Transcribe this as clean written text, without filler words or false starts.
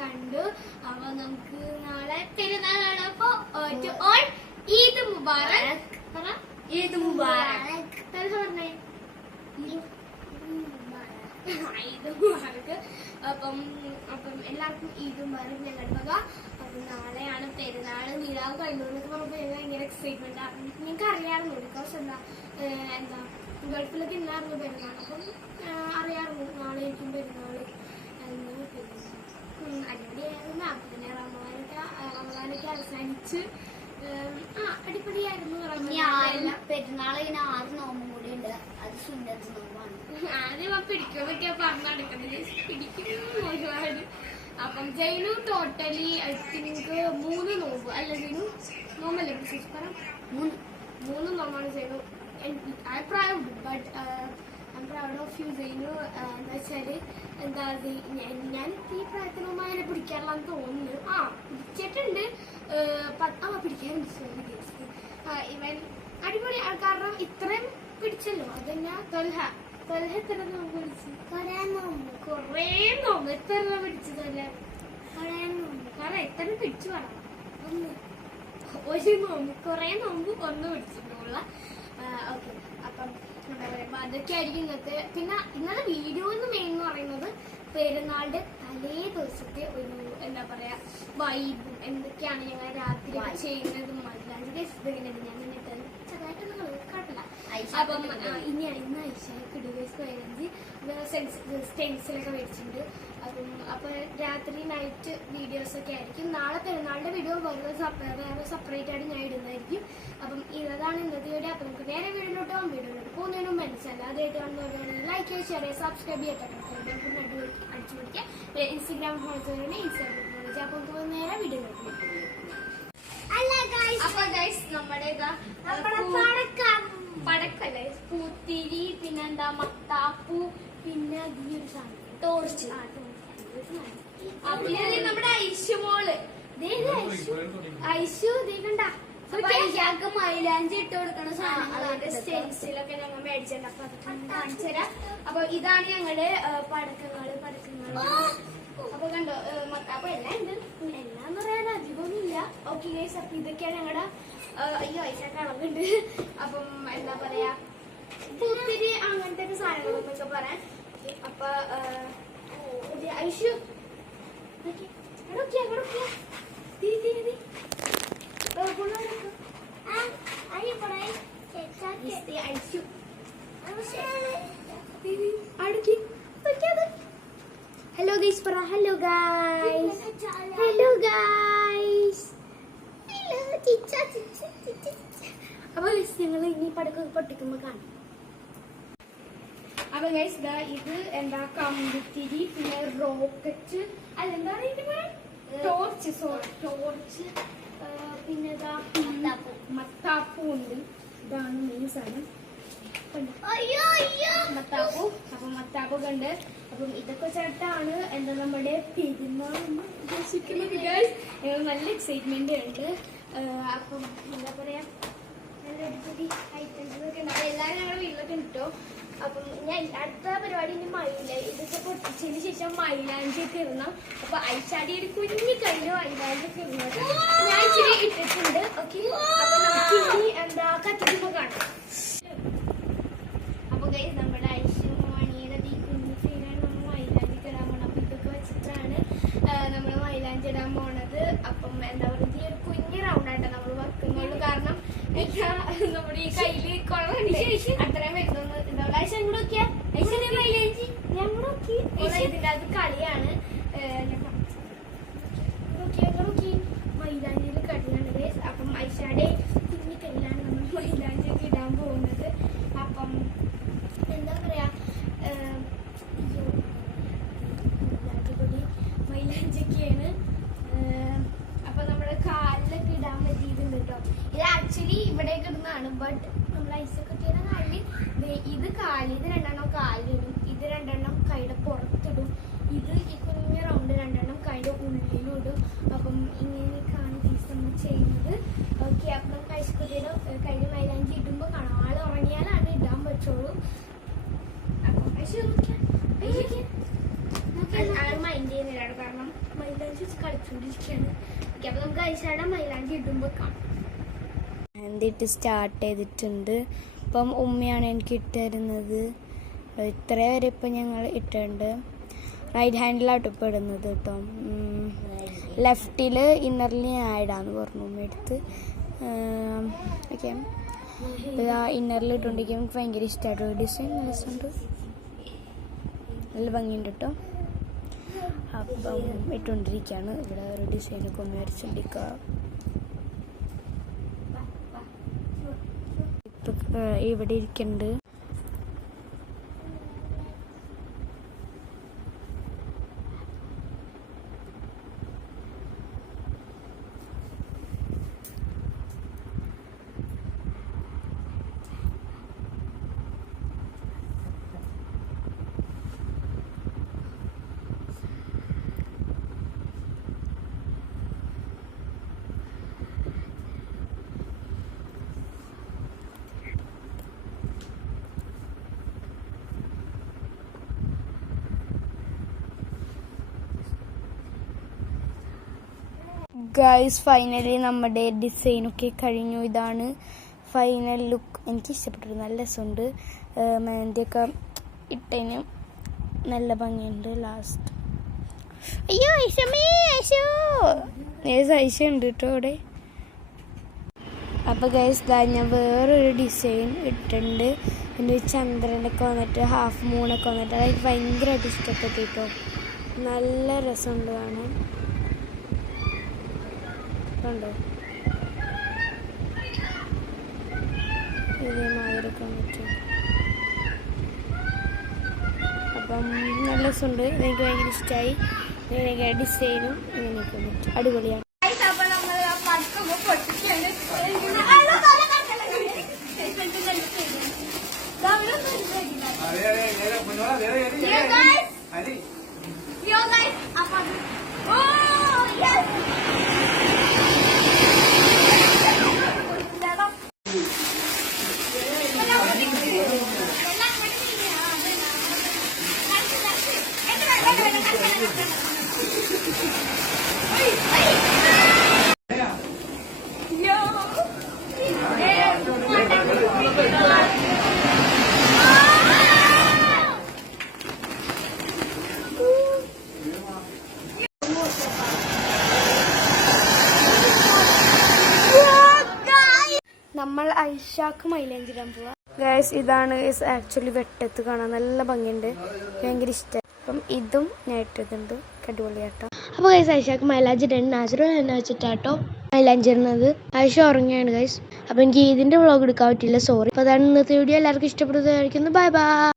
കണ്ടു. അപ്പൊ നമുക്ക് നാളെ പെരുന്നാളാണ്. അപ്പൊ ഓൾ ഈദ് മുബാറക്. ഈദ് മുബാറക് പറഞ്ഞേ. ഈദ് മുബാറക്. അപ്പം എല്ലാവർക്കും ഈദ് മുബാറക് ഞങ്ങളുടെ വക. അപ്പൊ നാളെയാണ് പെരുന്നാള്. നിലാവ് കഴിഞ്ഞു പറഞ്ഞപ്പോൾ ഭയങ്കര എക്സൈറ്റ്മെന്റ്. ഞങ്ങൾക്ക് അറിയാമായിരുന്നു ബിക്കോസ് എന്താ ഗൾഫിലൊക്കെ ഇന്നായിരുന്നു പെരുന്നാൾ. അപ്പം അറിയാമായിരുന്നു നാളെ ആയിരിക്കും പെരുന്നാള് എന്ന്. അടിപൊളിയായിരുന്നു. പിന്നെ റമദാനൊക്കെ അവസാനിച്ച് അടിപൊളിയായിരുന്നു. പെരുന്നാൾ 6 നോമ്പും കൂടി ഉണ്ട്. അത് സുന്നത്ത് നോമ്പാണ്. ആദ്യം പിടിക്കുന്നൊക്കെ പറഞ്ഞെടുക്കണത് പിടിക്കുന്നു ഒരുപാട്. അപ്പം ജൈനു ടോട്ടലി ഐ തിങ്ക് 3 നോമ്പ് അല്ല ജൈനു നോമ്പല്ലേ പറ 3 നോമ്പാണ് Jainu. I proud but I proud of you Jainu. എന്താ വെച്ചാല് എന്താ ഞാൻ ഈ പ്രായത്തിനൊന്നും അങ്ങനെ പിടിക്കാറില്ലെന്ന് തോന്നുന്നു. പിടിച്ചിട്ടുണ്ട്. പിടിക്കാറുണ്ട്. ഇവൻ അടിപൊളി. കാരണം ഇത്രയും പിടിച്ചല്ലോ. അതെന്നാ തൊൽഹ എത്ര നോമ്പ് പിടിച്ചു? കൊറേ നോമ്പ്. എത്ര പിടിച്ചു തൊല്ല? കാരണം എത്ര പിടിച്ചു വേണം? 1 നോമ്പ്. കൊറേ നോമ്പ് 1 പിടിച്ചിട്ടുള്ള. ഓക്കെ. അപ്പം എന്താ പറയുക അതൊക്കെ ആയിരിക്കും ഇന്നത്തെ. പിന്നെ ഇന്നത്തെ വീഡിയോ മെയിൻ എന്ന് പറയുന്നത് പെരുന്നാളിന്റെ തലേ ദിവസത്തെ ഒരു എന്താ പറയാ വൈബും എന്തൊക്കെയാണ് ഞങ്ങൾ രാത്രി ചെയ്യുന്നതും അപ്പം ഇന്ന് ഐഷക്ക് ഡിവൈസ് 15 സ്റ്റെൻസിലൊക്കെ മേടിച്ചിട്ടുണ്ട്. അപ്പൊ രാത്രി നൈറ്റ് വീഡിയോസ് ഒക്കെ ആയിരിക്കും. നാളെ പെരുന്നാളിന്റെ വീഡിയോ വേറെ സെപ്പറേറ്റ് ആയിട്ട് ഞാൻ ഇടുന്നതായിരിക്കും. അപ്പം ഇതാണ് ഇന്നത്തെ വീഡിയോ. അപ്പൊ നമുക്ക് നേരെ വീഡിയോയിലോട്ട് പോകുന്നതിന് മുമ്പ് മനസ്സിലാദ്യമായിട്ട് കാണുന്നവരാണെങ്കിൽ ലൈക്ക് ചെയ്യുക, ഷെയർ ചെയ്യുക, സബ്സ്ക്രൈബ് ചെയ്യാൻ അടിച്ചു പിടിക്കുക. ഇൻസ്റ്റാഗ്രാം ഫോളോ ഇൻസ്റ്റാഗ്രാം അപ്പൊ നമുക്ക് നേരെ വീഡിയോയിലോട്ട്. അപ്പൊ ഗൈസ് നമ്മുടെ പടക്കല്ലേ പൂത്തിരി, പിന്നെന്താ മത്താപ്പൂ, പിന്നെ ഈ ഒരു സാധനം ടോർച്ച്. നമ്മുടെ ഐഷുമോള് ഐഷു കണ്ട മൈലാഞ്ചി ഇട്ട് കൊടുക്കണ സാധനം സ്റ്റെൻസിലൊക്കെ ഞങ്ങൾ മേടിച്ചിട്ടുണ്ട്. അപ്പൊ അതൊക്കെ കാണിച്ചു തരാം. അപ്പൊ ഇതാണ് ഞങ്ങളുടെ പടക്കങ്ങള്. അപ്പൊ കണ്ടോ അപ്പൊ എല്ലാം ഉണ്ട്. എല്ലാം പറയാൻ അധികമൊന്നുമില്ല. Okay guys. അപ്പൊ ഇതൊക്കെയാണ് ഞങ്ങളുടെ അയ്യോ ഐശാക്ക് അളവുണ്ട്. അപ്പം എന്താ പറയാ പൂത്തിരി അങ്ങനത്തെ ഒക്കെ സാധനങ്ങളൊക്കെ പറയാൻ. അപ്പൊ ഐഷു ഹലോ ഗൈസ് പറ. Hello guys. അപ്പൊ ഞങ്ങൾ ഇനി പടക്കൊക്കെ പൊട്ടിക്കുമ്പോ കാണാം. അപ്പൊ ഗൈസ് ഇത് എന്താ കമ്പിത്തിരി, പിന്നെ റോക്കറ്റ് അല്ല എന്താണ് ടോർച്ച്, പിന്നെ മത്താപ്പൂ ഉണ്ട്. ഇതാണ് മെയിൻ സാധനം മത്താപ്പൂ. അപ്പൊ മത്താപ്പൂ കണ്ട്. അപ്പം ഇതൊക്കെ ചേർത്താണ് എന്താ നമ്മുടെ പെരുന്നാൾ ഉദ്ദേശിക്കുന്നത് ഗൈസ്. നല്ല എക്സൈറ്റ്മെന്റ് ഉണ്ട്. അപ്പം എന്താ പറയാ നല്ല അടിപൊളി ഐറ്റംസ് ഒക്കെ ഉണ്ട്. എല്ലാവരും ഞങ്ങളുടെ വീട്ടിലൊക്കെ കിട്ടോ. അപ്പം ഞാൻ അടുത്ത പരിപാടി ഇനി ഇതൊക്കെ പൊട്ടിച്ചതിന് ശേഷം മൈലാഞ്ചി ഒക്കെ ഇടണം. അപ്പൊ ഐഷാടി ഒരു കുഞ്ഞു കഴിഞ്ഞു മൈലാഞ്ചി ഒക്കെ ഇടുന്നത് ഞാൻ ഇച്ചിരി ഇട്ടിട്ടുണ്ട്. ഓക്കെ. അപ്പൊ നമുക്ക് ഇനി എന്താ കത്തിക്കുമ്പോ കാണാം. അപ്പൊ ഗൈസ് നമ്മുടെ ഐഷു മണിയുടെ ഈ കുഞ്ഞു സീനാണ് നമ്മൾ മൈലാഞ്ചി ഇടാൻ പോണത്. അപ്പൊ ഇതൊക്കെ വെച്ചിട്ടാണ് നമ്മൾ മൈലാഞ്ചി ഇടാൻ പോണത്. അപ്പം എന്താ പറയുക ഈ ഒരു കുഞ്ഞു റൗണ്ടായിട്ടാണ് നമ്മൾ വെക്കുന്നുള്ളൂ. കാരണം നമ്മുടെ ഈ കയ്യില് കുഴപ്പമില്ല അത്രയും വരുന്നു ഉണ്ടാവില്ല. ഐഷ കൂടെ നോക്കിയാ മൈലാഞ്ചി ഞാൻ കൂടെ നോക്കി. ഇതിന്റെ അത് കളിയാണ്. നോക്കി മൈലാഞ്ചിയുടെ കളിയാണ് ഗൈസ്. അപ്പം ഐഷയുടെ കുഞ്ഞു കയ്യിലാണ് നമ്മൾ മൈലാഞ്ചി ഒക്കെ ഇടാൻ പോകുന്നത്. അപ്പം എന്താ പറയാ അടിപൊളി മൈലാഞ്ചിയൊക്കെയാണ്. അപ്പൊ നമ്മുടെ കാലിലൊക്കെ ഇടാൻ പറ്റിയിട്ടുണ്ട് കേട്ടോ. ഇത് ആക്ച്വലി ഇവിടേക്ക് ഇടുന്നതാണ്. ബട്ട് നമ്മൾ ഐസൊക്കെ ചെയ്യുന്ന കാലില് ഇത് കാലിൽ ഇത് 2 കാലിലിടും. ഇത് 2 കൈയുടെ പുറത്തിടും. ഇത് ഈ കുഞ്ഞു റൗണ്ട് 2 കൈയുടെ ഉള്ളിലിടും. അപ്പം ഇങ്ങനെയൊക്കെയാണ് നമ്മൾ ചെയ്യുന്നത്. ഓക്കെ. അപ്പം നമുക്ക് ഐസ്കുട്ടിയുടെ കയ്യിൽ മൈലാഞ്ചി ഇടുമ്പോൾ കാണാം. ആള് ഉറങ്ങിയാലാണ് ഇടാൻ പറ്റുള്ളൂ. അപ്പം ആള് മൈൻഡ് ചെയ്യുന്നില്ല. കാരണം മൈലാഞ്ചി കളിച്ചുകൊണ്ടിരിക്കുകയാണ്. അപ്പൊ നമുക്ക് ഐഷാടെ മൈലാഞ്ചി ഇടുമ്പോൾ കാണാം. എന്നിട്ട് സ്റ്റാർട്ട് ചെയ്തിട്ടുണ്ട്. ഇപ്പം ഉമ്മയാണ് എനിക്ക് ഇട്ട് തരുന്നത്. ഇത്ര വരെ ഇപ്പം ഞങ്ങൾ ഇട്ടുണ്ട്. റൈറ്റ് ഹാൻഡിലാട്ടോ ഇപ്പം ഇടുന്നത് കേട്ടോ. ലെഫ്റ്റിൽ ഇന്നറിൽ ഞാൻ ഇടാന്ന് പറഞ്ഞു ഉമ്മ എടുത്ത്. ഓക്കെ, ഇന്നറിൽ ഇട്ടുകൊണ്ടിരിക്കും. എനിക്ക് ഭയങ്കര ഇഷ്ടമായിട്ടോ ഡിസൈൻ. നല്ല രസമുണ്ട്, നല്ല ഭംഗിയുണ്ട് കേട്ടോ. അപ്പം ഇട്ടുകൊണ്ടിരിക്കുകയാണ്. ഇവിടെ ഒരു ഡിസൈനൊക്കെ ഒന്ന് വരച്ചുകൊണ്ടിരിക്കുക. ഇവിടെ ഇരിക്കുന്നുണ്ട്. ഗൈസ്, ഫൈനലി നമ്മുടെ ഡിസൈനൊക്കെ കഴിഞ്ഞു. ഇതാണ് ഫൈനൽ ലുക്ക്. എനിക്ക് ഇഷ്ടപ്പെട്ടു, നല്ല രസമുണ്ട്. മെഹന്തിയൊക്കെ ഇട്ടതിന് നല്ല ഭംഗിയുണ്ട്. ലാസ്റ്റ് അയ്യോ ഐഷമേ, ഐഷോ ഐഷ ഉണ്ട് കേട്ടോ അവിടെ. അപ്പോൾ ഗൈസ്, ഞാൻ വേറൊരു ഡിസൈൻ ഇട്ടിട്ടുണ്ട്. പിന്നെ ചന്ദ്രനൊക്കെ വന്നിട്ട് ഹാഫ് മൂണൊക്കെ വന്നിട്ട് അതെനിക്ക് ഭയങ്കരമായിട്ട് ഇഷ്ടപ്പെട്ടു കേട്ടോ. നല്ല രസമുണ്ട് കാണാൻ. കണ്ടോ, ഇതേമാതിരിയൊക്കെ വന്നിട്ട് അപ്പം നല്ല രസമുണ്ട്. എനിക്ക് ഭയങ്കര ഇഷ്ടമായി. എനിക്ക് ഡിസൈനും ഇങ്ങനെയൊക്കെ വന്നിട്ട് അടിപൊളിയാണ്. നമ്മൾ ഐഷാക്ക് മൈലാഞ്ചി ഇടാൻ പോവാ. ഗൈസ്, ഇതാണ് ആക്ച്വലി വെട്ടത്ത് കാണാൻ നല്ല ഭംഗിയുണ്ട്, ഭയങ്കര ഇഷ്ടമായി. അപ്പം ഇതും ഞാൻ ഇട്ടതുണ്ട്, അടിപൊളിയാട്ടോ. അപ്പോൾ ഗൈസ്, ഐഷാക്ക് മൈലാഞ്ചി ഇടാൻ നാച്ചുറൽ എണ്ണ വെച്ചിട്ടാട്ടോ മൈലാഞ്ചി ഇടുന്നത്. ഐഷ ഉറങ്ങിയാണ് ഗൈസ്. അപ്പം എനിക്ക് ഇതിൻ്റെ വ്ളോഗ് എടുക്കാൻ പറ്റില്ല, സോറി. അപ്പോൾ അതാണ് ഇന്നത്തെ വീഡിയോ. എല്ലാവർക്കും ഇഷ്ടപ്പെടുന്നതായിരിക്കുന്നു. Bye bye.